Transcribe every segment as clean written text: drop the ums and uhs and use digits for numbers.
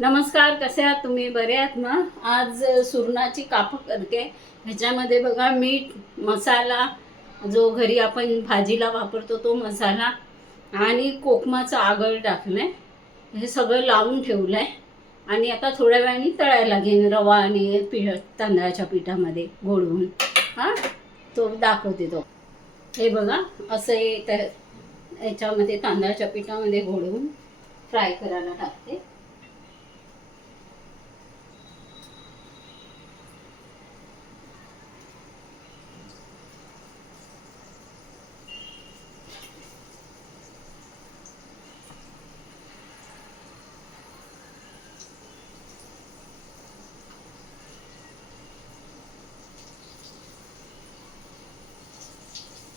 नमस्कार, कसे आहात तुम्ही? बरे आहात ना? आज सुरणाची कापं करते. ह्याच्यामध्ये बघा मीठ, मसाला, जो घरी आपण भाजीला वापरतो तो मसाला आणि कोकमाचं आगळ टाकलंय. हे सगळं लावून ठेवलंय आणि आता थोड्या वेळाने तळायला घेईन रवा आणि तांदळाच्या पिठामध्ये घोळवून. हां, तो दाखवते तो. हे बघा असं याच्यामध्ये तांदळाच्या पिठामध्ये घोळवून फ्राय करायला टाकते.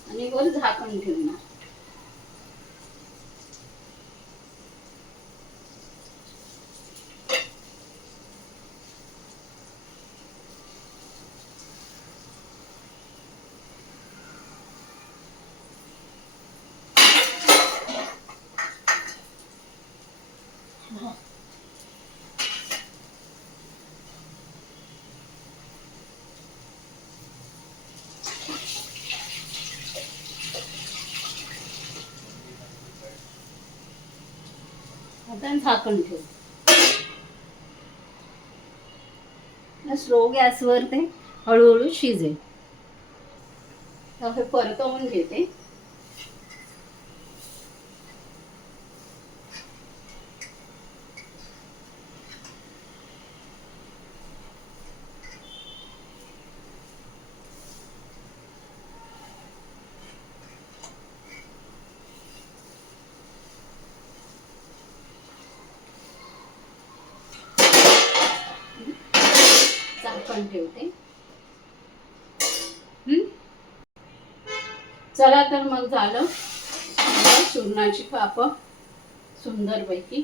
आणि वर झाकण ठेवणार. आता झाकण ठेवू. स्लो गॅसवर ते हळूहळू शिजेल. हे परतवून घेते. झाकण ठेवते. चला तर मग झालं सुरणाची कापं सुंदरपैकी.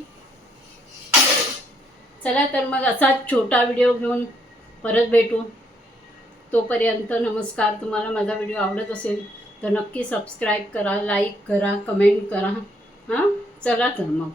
चला तर मग असाच छोटा व्हिडिओ घेऊन परत भेटू. तोपर्यंत नमस्कार. तुम्हाला माझा व्हिडिओ आवडत असेल तर नक्की सबस्क्राईब करा, लाईक करा, कमेंट करा. हां, चला तर मग.